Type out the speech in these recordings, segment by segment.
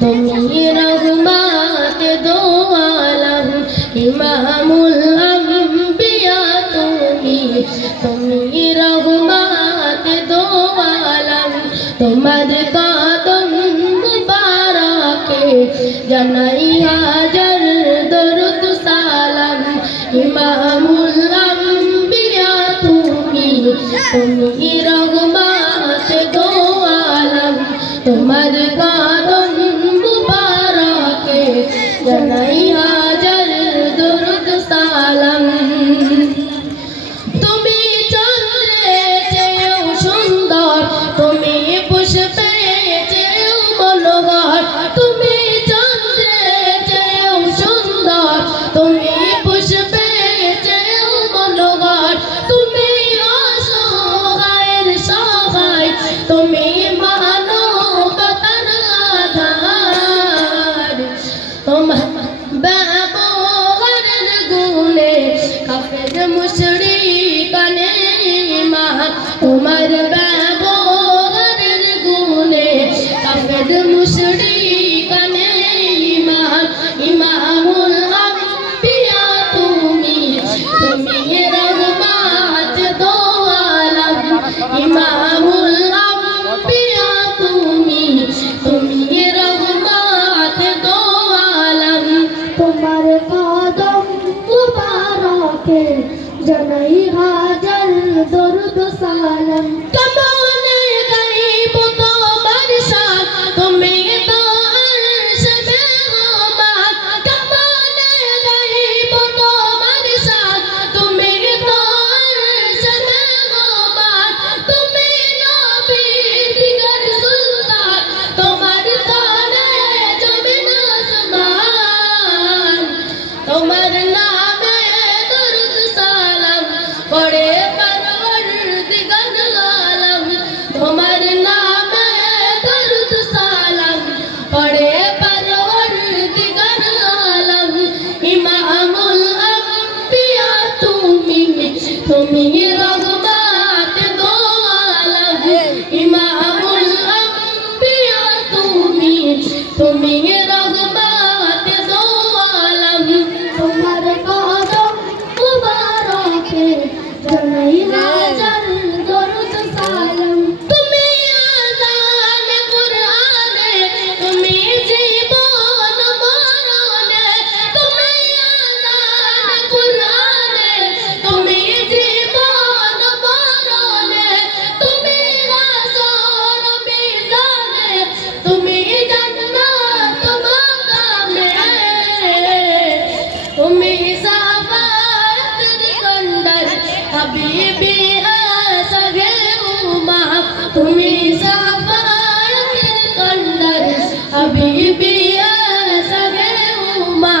তুমি রহমত দো আলম ইমামুল আম্বিয়া তুমি রহমত দো আলম তোমার কদম মুবারকে জানাই হাজার দরুদ সালাম ইমামুল আম্বিয়া তুমি রহমত দো আলম তোমার কদম মুবারকে জানাই হাজার দরুদ সালাম তুমি চন্দ্রে চেয়েও সুন্দর তুমি পুষ্পে চেয়েও মনোহর তুমি চন্দ্রে চেয়েও সুন্দর তুমি পুষ্পে চেয়েও মনোহর তুমি অসহায়ের সহায় তুমি মানবতার আধার তোমার ব্যবহারের গুণে কাফের মুশরিক ঈমান তোমার ব্যবহারের গুণে কাফের মুশরিক ঈমান ইমামুল আম্বিয়া তুমি রহমত দো আলম ইমামুল আম্বিয়া তুমি রহমত দো আলম তোমার কদম মুবারকে জানাই হাজার দরুদ সালাম কেমনে গাইব তোমার শান তুমি তো আরশ মেহমান কেমনে গাইব তোমার শান তুমি তো আরশ মেহমান তুমি নবী দিগর সুলতান তোমার তনে জমিন আসমান তোমার নামে দরুদ সালাম পড়ে পরওয়ারদিগার আলম তোমার নামে দরুদ সালাম পড়ে পরওয়ারদিগার আলম ইমামুল আম্বিয়া তুমি রহমত দো আলম ইমামুল আম্বিয়া তুমি রহমত দো আলম তোমার কদম মুবারকে জানাই হাজার দরুদ সালাম তুমি আযান কুরআনে তুমি জীবন মরণে তুমি আযান কুরআনে তুমি জীবন মরণে তুমি হাসর মিজানে তুমি জান্নাত মাকামে তুমি সাফায়াতের কন্ডার হাবিবি আসগে উমা তুমি সাফায়াতের কন্ডার হাবিবি আসগে উমা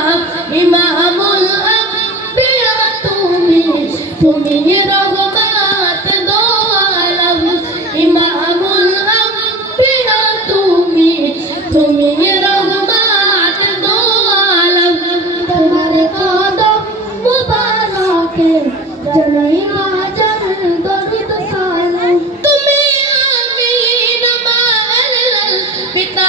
ইমামুল আম্বিয়া তুমি রহমত দো আলম ইমামুল আম্বিয়া তুমি রহমত দো আলম তোমার কদম মুবারকে জানাই হাজার দরুদ সালাম তুমি আমিন মা আল পিতা